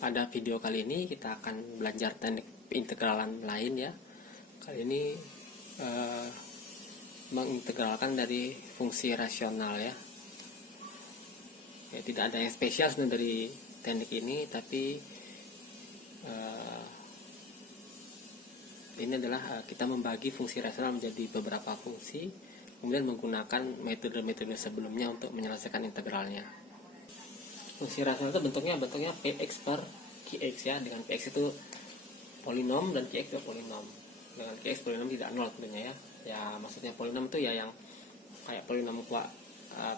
Pada video kali ini kita akan belajar teknik integralan lain ya. Kali ini mengintegralkan dari fungsi rasional ya. Tidak ada yang spesial sebenarnya dari teknik ini, tapi ini adalah kita membagi fungsi rasional menjadi beberapa fungsi, kemudian menggunakan metode-metode sebelumnya untuk menyelesaikan integralnya. Fungsi rasional itu bentuknya px per qx ya, dengan px itu polinom dan qx itu polinom. Dengan qx polinom tidak nol tentunya ya. Ya maksudnya polinom itu ya yang kayak polinom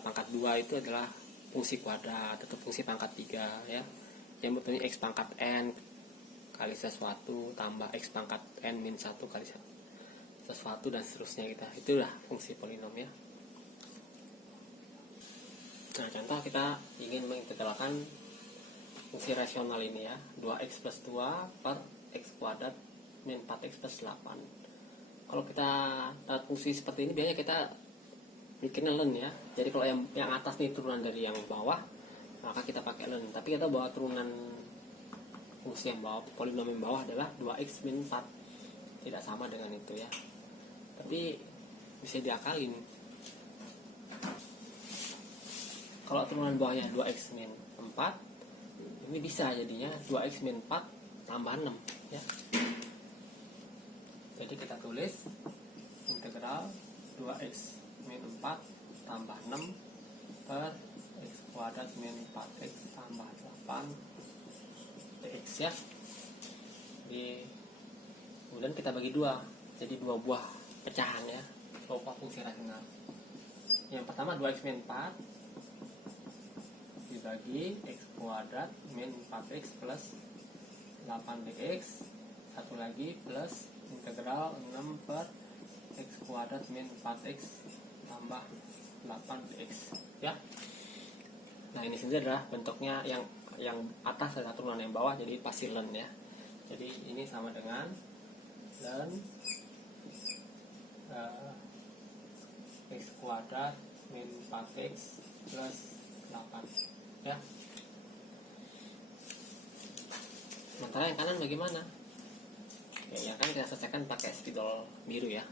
pangkat 2 itu adalah fungsi kuadrat atau fungsi pangkat 3 ya. Yang bentuknya x pangkat n kali sesuatu tambah x pangkat n min 1 kali sesuatu dan seterusnya gitu. Itulah fungsi polinom ya. Nah, contoh kita ingin mengintegralkan fungsi rasional ini ya, 2x plus 2 per x kuadrat min 4x plus 8. Kalau kita dapat fungsi seperti ini biasanya kita bikinnya len ya. Jadi kalau yang atas ini turunan dari yang bawah, maka kita pakai len. Tapi kita bawa turunan fungsi yang bawah, polinom yang bawah adalah 2x min 4. Tidak sama dengan itu ya. Tapi bisa diakalin. Kalau turunan bawahnya 2x min 4, ini bisa jadinya 2x min 4 tambah 6 ya. Jadi kita tulis integral 2x min 4 tambah 6 per x kuadrat min 4x tambah 8 dx ya. Kemudian kita bagi dua, jadi dua buah pecahan ya, dua buah fungsi rasional. Yang pertama 2x min 4 dibagi x kuadrat min 4x plus 8 dx, satu lagi plus integral 6 per x kuadrat min 4x tambah 8 dx ya. Nah ini sendiri adalah bentuknya yang atas adalah turunan yang bawah, jadi pasti len ya. Jadi ini sama dengan len x kuadrat min 4x plus 8 ya. Sementara yang kanan bagaimana? Oke, yang kanan kita selesaikan pakai spidol biru ya.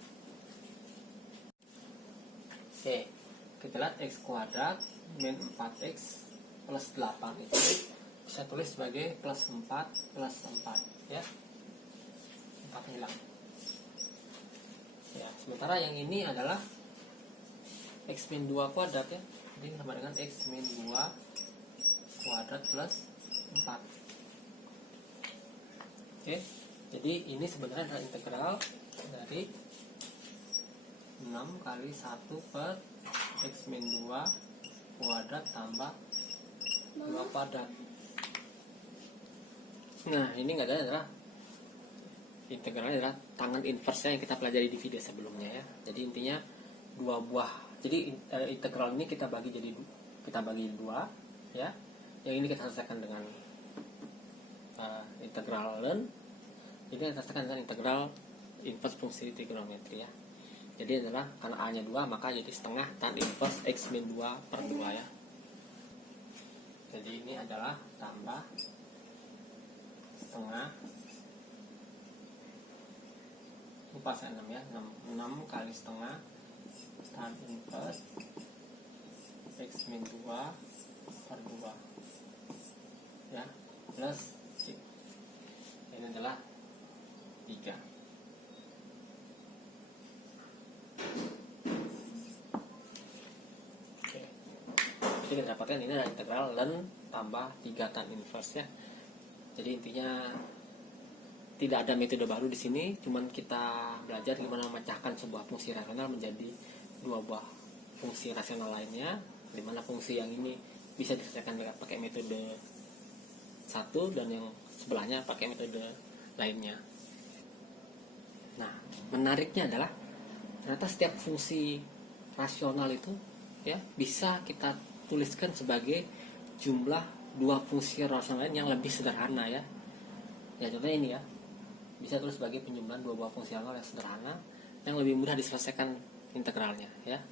Oke, kita lihat x kuadrat min 4x plus 8 itu bisa tulis sebagai plus 4 plus 4 ya. 4 hilang ya. Sementara yang ini adalah x min 2 kuadrat ya. Jadi sama dengan x min 2 kuadrat plus 4. Oke, jadi ini sebenarnya adalah integral dari 6 kali 1 per x min 2 kuadrat tambah 2 kuadrat. Nah ini nggak adalah integralnya adalah tangan inverse yang kita pelajari di video sebelumnya ya. Jadi intinya dua buah. Jadi integral ini kita bagi dua ya. Yang ini kita selesaikan dengan integral len. Ini kita selesaikan dengan integral inverse fungsi trigonometri ya. Jadi adalah karena a nya 2 maka jadi setengah tan inverse x min 2 per 2 ya. Jadi ini adalah tambah setengah 6 ya, 6 kali setengah tan inverse x min 2 per 2 ya, plus ini adalah 3. Oke. Jadi kita dapatkan ini adalah integral len tambah 3 tan inverse ya. Jadi intinya tidak ada metode baru di sini, cuman kita belajar gimana memecahkan sebuah fungsi rasional menjadi dua buah fungsi rasional lainnya, di mana fungsi yang ini bisa diselesaikan pakai metode satu dan yang sebelahnya pakai metode lainnya. Nah, menariknya adalah ternyata setiap fungsi rasional itu ya bisa kita tuliskan sebagai jumlah dua fungsi rasional lain yang lebih sederhana ya. Ya contohnya ini ya, bisa tulis sebagai penjumlahan dua buah fungsi rasional yang sederhana yang lebih mudah diselesaikan integralnya ya.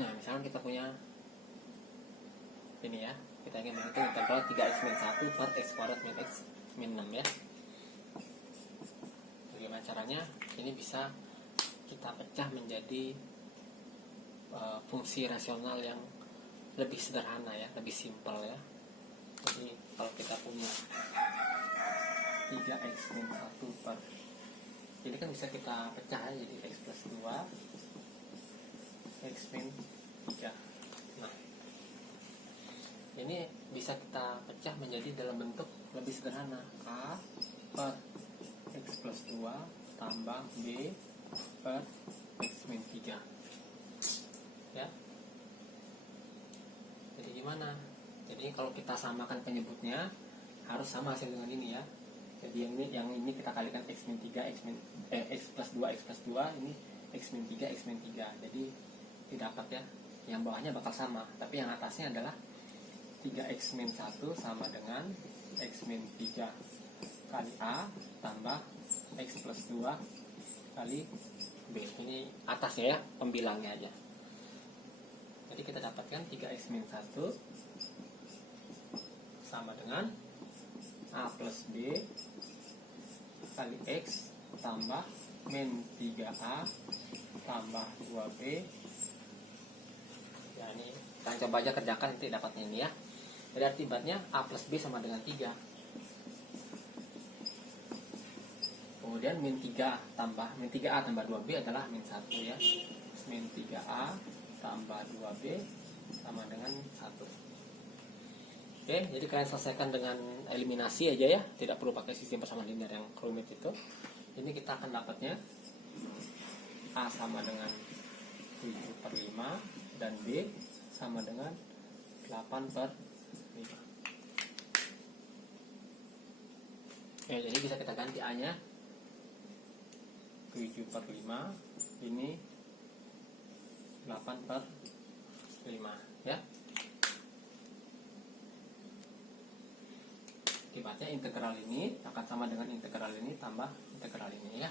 Nah, misalkan kita punya ini ya, kita ingin menghitung integral 3x min 1 per x kuadrat min x min 6 ya. Bagaimana caranya? Ini bisa kita pecah menjadi fungsi rasional yang lebih sederhana ya, lebih simpel ya. Jadi kalau kita punya 3x min 1 per, jadi kan bisa kita pecah ya, jadi x plus 2 x min 3. Nah, ini bisa kita pecah menjadi dalam bentuk lebih sederhana, a per x plus 2 tambah b per x min 3 ya. Jadi gimana? Jadi kalau kita samakan penyebutnya harus sama hasil dengan ini ya. Jadi yang ini kita kalikan x min 3 x plus 2 x plus 2, ini x min 3 x min 3. Jadi didapat ya, yang bawahnya bakal sama, tapi yang atasnya adalah 3x min 1 sama dengan x min 3 kali a tambah x plus 2 kali b. Ini atasnya ya, pembilangnya aja. Jadi kita dapatkan 3x min 1 sama dengan a plus b kali x tambah min 3a tambah 2b. Ya, ini kita coba aja kerjakan, nanti dapatnya ini ya. Jadi akibatnya a plus b sama dengan 3. Kemudian min 3 tambah min 3a tambah 2b adalah min 1 ya. Min 3a tambah 2b sama dengan 1. Oke, jadi kalian selesaikan dengan eliminasi aja ya, tidak perlu pakai sistem persamaan linear yang rumit itu. Ini kita akan dapatnya a sama dengan 7/5 dan b sama dengan 8/5. Ya, jadi bisa kita ganti a nya 7/5, ini 8/5 ya. Akibatnya integral ini akan sama dengan integral ini tambah integral ini ya.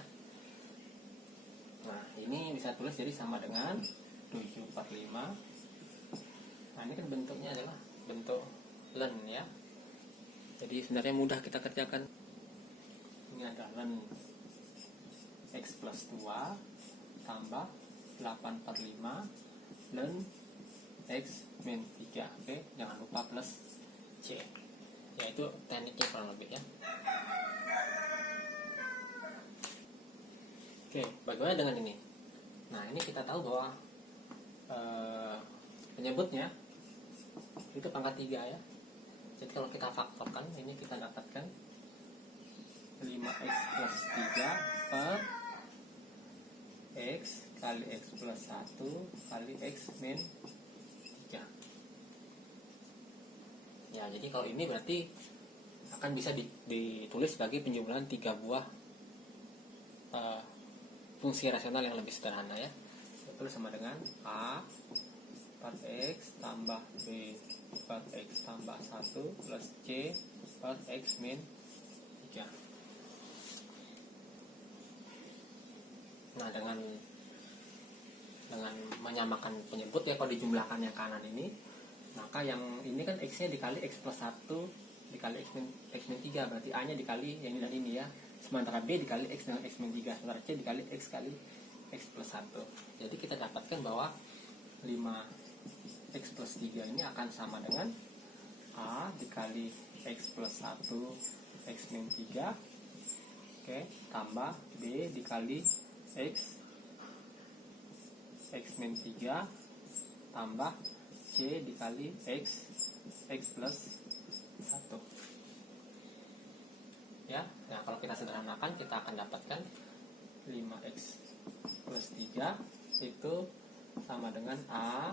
Nah, ini bisa tulis jadi sama dengan 7/5. Nah, ini kan bentuknya adalah bentuk ln ya. Jadi sebenarnya mudah kita kerjakan. Ini ada ln x plus 2 tambah 8/5 ln x min 3. Oke, jangan lupa plus c. Yaitu tekniknya kurang lebih ya. Oke, bagaimana dengan ini? Nah, ini kita tahu bahwa penyebutnya itu pangkat 3 ya. Jadi kalau kita faktorkan, ini kita dapatkan 5x plus 3 per x kali x plus 1 kali x min 3. Ya, jadi kalau ini berarti akan bisa ditulis sebagai penjumlahan 3 buah fungsi rasional yang lebih sederhana ya. Itu sama dengan a per x tambah b per x tambah 1 plus c per x min 3. Nah, dengan menyamakan penyebut ya, kalau dijumlahkan yang kanan ini, maka yang ini kan x-nya dikali x plus 1 dikali x min 3, berarti a-nya dikali yang ini dan ini ya. Sementara b dikali x dengan x min 3, sementara c dikali x kali x plus 1. Jadi kita dapatkan bahwa 5x plus 3 ini akan sama dengan a dikali x plus 1 x min 3, oke, tambah b dikali x min 3 tambah c dikali x plus 1 ya. Nah, kalau kita sederhanakan, kita akan dapatkan 5x plus 3 itu sama dengan a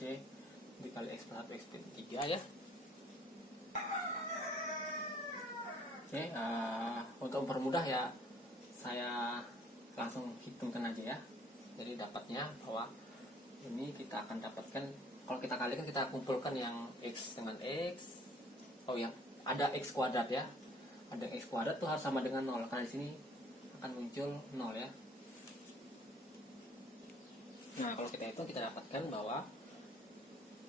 c dikali x plus 1 x plus 3 ya. Oke, untuk mempermudah ya, saya langsung hitungkan aja ya. Jadi dapatnya bahwa ini kita akan dapatkan, kalau kita kalikan, kita kumpulkan yang x dengan x. Oh ya, ada x kuadrat ya. Ada x kuadrat tuh harus sama dengan 0, karena di sini akan muncul 0 ya. Nah, kalau kita hitung, kita dapatkan bahwa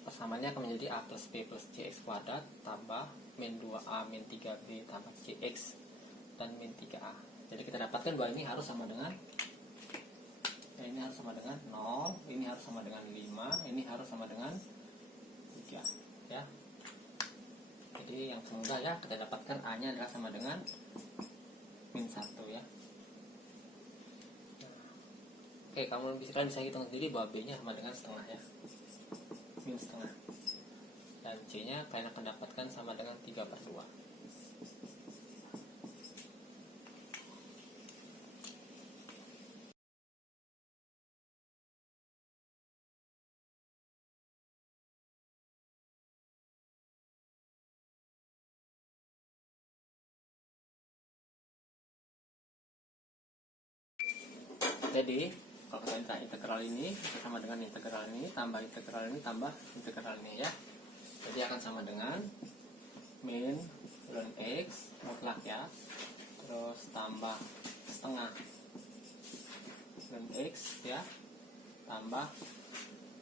persamaannya akan menjadi A plus B plus CX kuadrat tambah min 2A min 3B tambah CX dan min 3A. Jadi kita dapatkan bahwa ini harus sama dengan ini harus sama dengan 0, ini harus sama dengan 5, ini harus sama dengan 3 ya. Jadi yang semudah ya, kita dapatkan A nya adalah sama dengan min 1 ya. Oke, kamu bisa hitung sendiri bahwa B nya sama dengan setengah ya, min setengah, dan C nya kalian akan dapatkan sama dengan 3/2. Jadi kalau kita integral ini sama dengan integral ini tambah integral ini tambah integral ini ya. Jadi akan sama dengan min ln x mutlak ya, terus tambah setengah ln x ya, tambah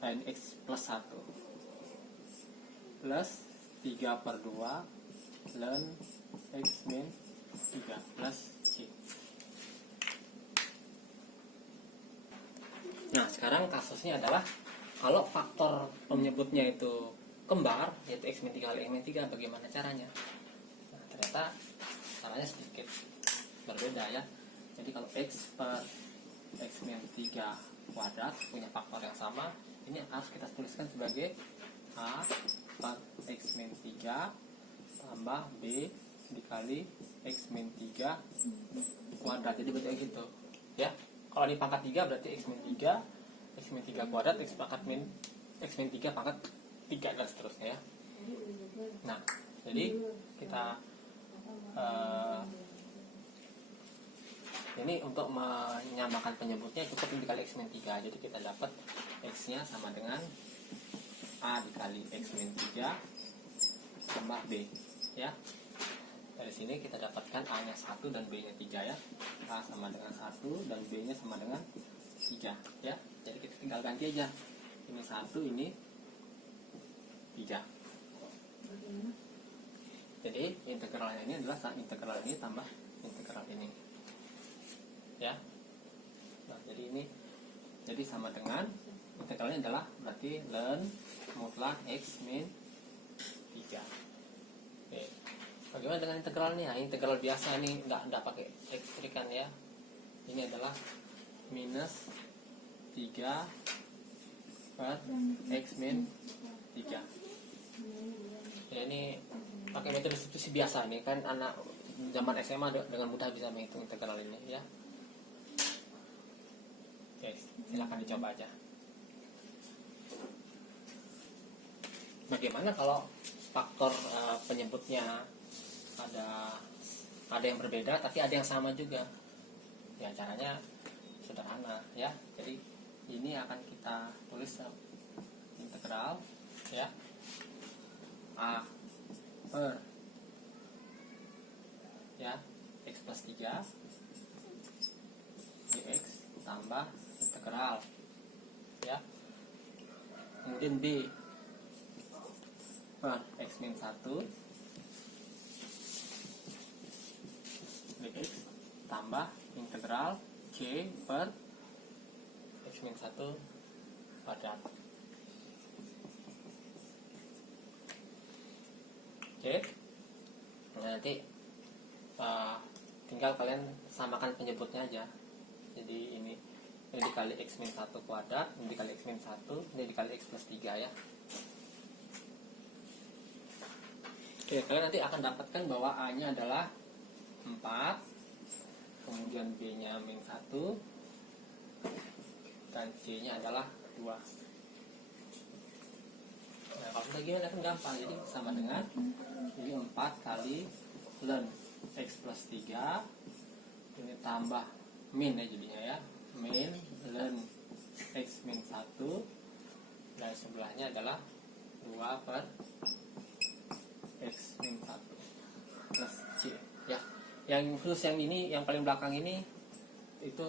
ln x plus 1 plus 3/2 ln x min 3 plus c. Nah, sekarang kasusnya adalah kalau faktor penyebutnya itu kembar, yaitu x min 3 kali x min 3, bagaimana caranya? Nah, ternyata caranya sedikit berbeda ya. Jadi kalau x per x min 3 kuadrat punya faktor yang sama, ini harus kita tuliskan sebagai a per x min 3 tambah b dikali x min 3 kuadrat. Jadi bentuknya gitu ya. Kalau di pangkat 3 berarti x min 3, x min 3 kuadrat, x min 3 pangkat 3 dan seterusnya ya. Nah, jadi kita ini untuk menyamakan penyebutnya cukup dikali x min 3. Jadi kita dapat x nya sama dengan a dikali x min 3 tambah b ya. Dari sini kita dapatkan A nya 1 dan B nya 3 ya. A sama dengan 1 dan B nya sama dengan 3 ya. Jadi kita tinggal ganti aja. Ini 1, ini 3. Jadi integralnya ini adalah integral ini tambah integral ini ya. Nah, jadi ini jadi sama dengan integralnya adalah berarti ln mutlak x min 3. Oke. Bagaimana dengan integral nih? Nah, integral biasa nih, nggak pakai x kan ya. Ini adalah minus 3 per x min 3. Ya, ini pakai metode substitusi biasa nih kan, anak zaman SMA dengan mudah bisa menghitung integral ini ya. Oke, silakan dicoba aja. Bagaimana kalau faktor penyebutnya ada yang berbeda tapi ada yang sama juga? Ya, caranya sederhana ya. Jadi ini akan kita tulis integral ya, a per ya x plus 3 dx tambah integral ya, kemudian b per x min 1 dx tambah integral c per x min 1 kuadrat. Oke, nah, nanti tinggal kalian samakan penyebutnya aja. Jadi ini dikali x min 1 kuadrat, ini dikali x min 1, ini dikali x plus 3 ya. Oke, kalian nanti akan dapatkan bahwa A nya adalah 4, kemudian B nya min 1, dan C nya adalah 2. Nah, kalau kita gini kan gampang, jadi sama dengan ini 4 kali ln x plus 3, ini tambah min ya jadinya ya, min ln x min 1, dan sebelahnya adalah 2 per x min 1 plus c ya. Yang khusus yang ini, yang paling belakang ini itu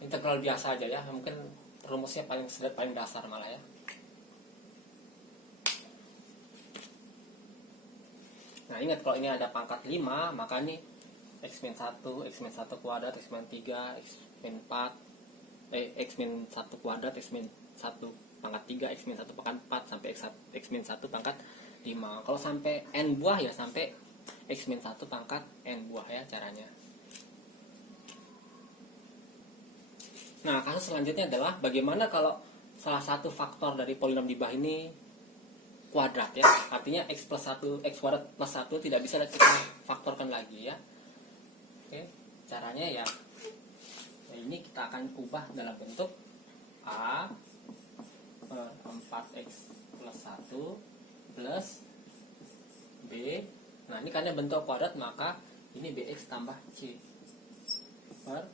integral biasa aja ya, mungkin rumusnya paling dasar malah ya. Nah ingat, kalau ini ada pangkat 5, maka ini x-1, x-1 kuadrat, x-3, x-4, x-1 kuadrat, x-1 pangkat 3, x-1 pangkat 4, sampai x-1 pangkat 5. Kalau sampai n buah ya sampai x-1 pangkat n buah ya caranya. Nah, kasus selanjutnya adalah bagaimana kalau salah satu faktor dari polinom di bawah ini kuadrat ya. Artinya x kuadrat plus 1 tidak bisa kita faktorkan lagi ya. Oke, caranya ya ini kita akan ubah dalam bentuk a per 4x plus 1 plus b. Nah, ini karena bentuk kuadrat maka ini bx tambah c per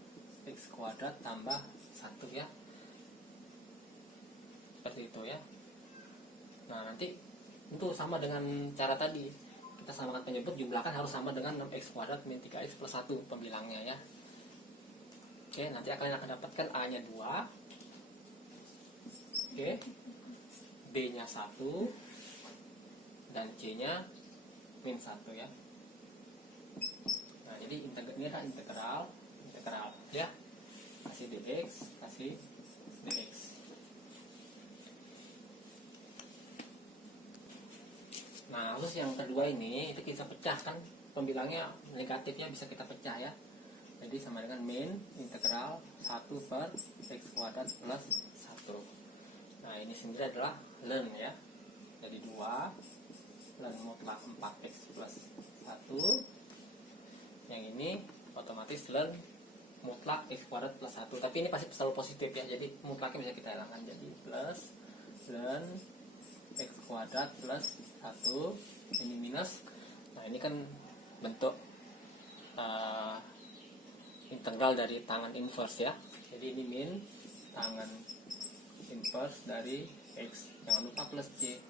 x kuadrat tambah 1 ya. Seperti itu ya. Nah, nanti itu sama dengan cara tadi. Kita samakan penyebut, jumlahkan harus sama dengan 6x kuadrat min 3x plus 1 pembilangnya ya. Oke, nanti akan dapatkan a-nya 2. Oke. B-nya 1 dan C-nya min 1 ya. Nah, jadi ini adalah integral ya. Kasih dx, kasih dx. Nah, terus yang kedua ini itu kita pecahkan, pembilangnya negatifnya bisa kita pecah ya. Jadi sama dengan min integral 1 per x kuadrat plus 1. Nah, ini sendiri adalah ln ya. Jadi 2 ln mutlak 4x plus 1. Yang ini otomatis ln mutlak x kuadrat plus 1. Tapi ini pasti selalu positif ya. Jadi mutlaknya bisa kita hilangkan. Jadi plus ln x kuadrat plus 1. Ini minus. Nah, ini kan bentuk integral dari tangan inverse ya. Jadi ini min tangan inverse dari x. Jangan lupa plus c.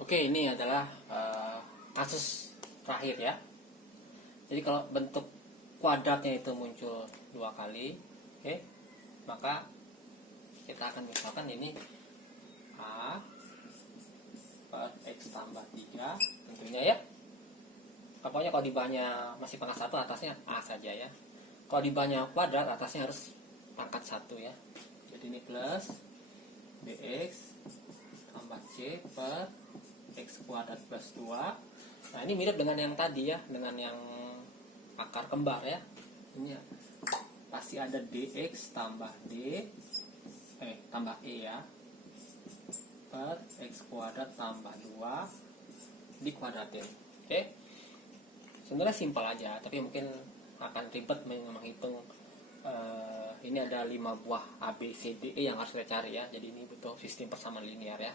Oke, ini adalah kasus terakhir ya. Jadi kalau bentuk kuadratnya itu muncul 2 kali, oke, maka kita akan misalkan ini a per x tambah 3 tentunya ya. Pokoknya kalau di bawahnya masih pangkat 1, atasnya a saja ya. Kalau di bawahnya kuadrat, atasnya harus pangkat 1 ya. Jadi ini plus bx tambah c per x kuadrat plus 2. Nah, ini mirip dengan yang tadi ya, dengan yang akar kembar ya. Ini pasti ada dx tambah tambah e ya, per x kuadrat tambah 2 dikuadratin. Oke. Sebenarnya simpel aja, tapi mungkin akan ribet menghitung. Ini ada 5 buah a, b, c, d, e yang harus kita cari ya. Jadi ini butuh sistem persamaan linear ya.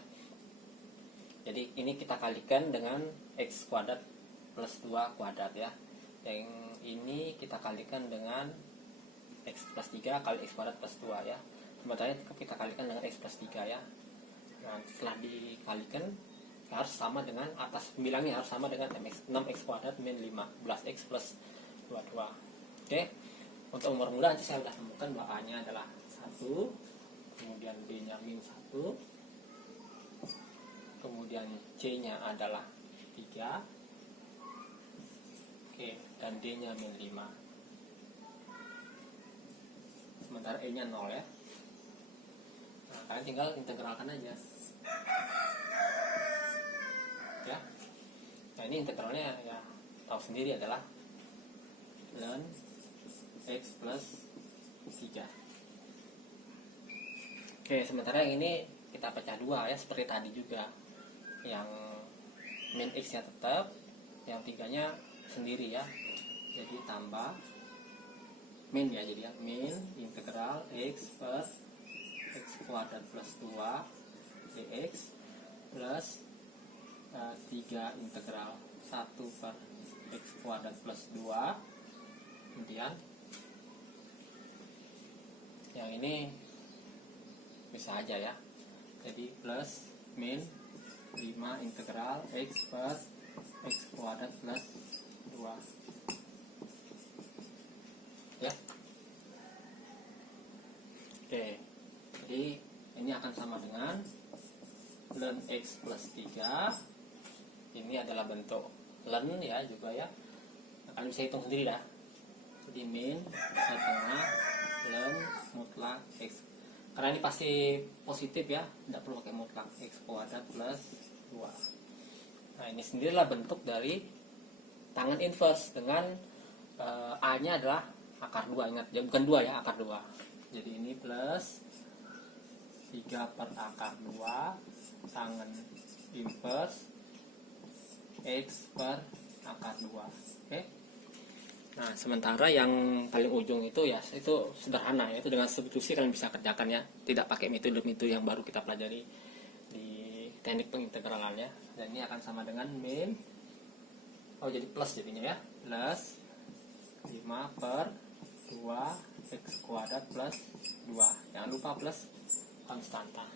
Jadi ini kita kalikan dengan x kuadrat plus 2 kuadrat ya. Yang ini kita kalikan dengan x plus 3 kali x kuadrat plus 2 ya. Sementara kita kalikan dengan x plus 3 ya. Nah, setelah dikalikan harus sama dengan atas pembilangnya harus sama dengan 6x kuadrat min 15x plus 22. Oke. Untuk umur muda nanti saya sudah temukan bahwa a-nya adalah 1, kemudian b-nya min 1, kemudian c-nya adalah 3, oke, dan d-nya min 5. Sementara e-nya 0 ya. Nah, kalian tinggal integralkan aja ya. Nah, ini integralnya ya tahu sendiri adalah ln x plus 3. Oke, sementara yang ini kita pecah 2 ya, seperti tadi juga. Yang min x nya tetap, yang 3 nya sendiri ya. Jadi tambah min ya, jadi min integral x per x kuadrat plus 2 dx plus 3 integral 1 per x kuadrat plus 2. Kemudian yang ini bisa aja ya, jadi plus min 5 integral x per x kuadrat plus 2. Oke, jadi ini akan sama dengan ln x plus 3. Ini adalah bentuk ln ya juga ya. Kalian bisa hitung sendiri dah. Jadi min setengah ln mutlak x. Karena ini pasti positif ya, tidak perlu pakai mutlak, x kuadrat plus 2. Nah ini sendirilah bentuk dari tangen inverse dengan A nya adalah akar 2, ingat ya, bukan 2 ya, akar 2. Jadi ini plus 3 per akar 2 tangen inverse x per akar 2. Oke. Nah, sementara yang paling ujung itu ya, itu sederhana ya, itu dengan substitusi kalian bisa kerjakan ya, tidak pakai metode-metode yang baru kita pelajari di teknik pengintegralan ya. Dan ini akan sama dengan min, jadi plus jadinya ya, plus 5 per 2 x kuadrat plus 2. Jangan lupa plus konstanta.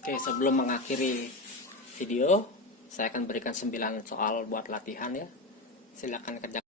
Oke, sebelum mengakhiri video, saya akan berikan 9 soal buat latihan ya. Silakan kerjakan.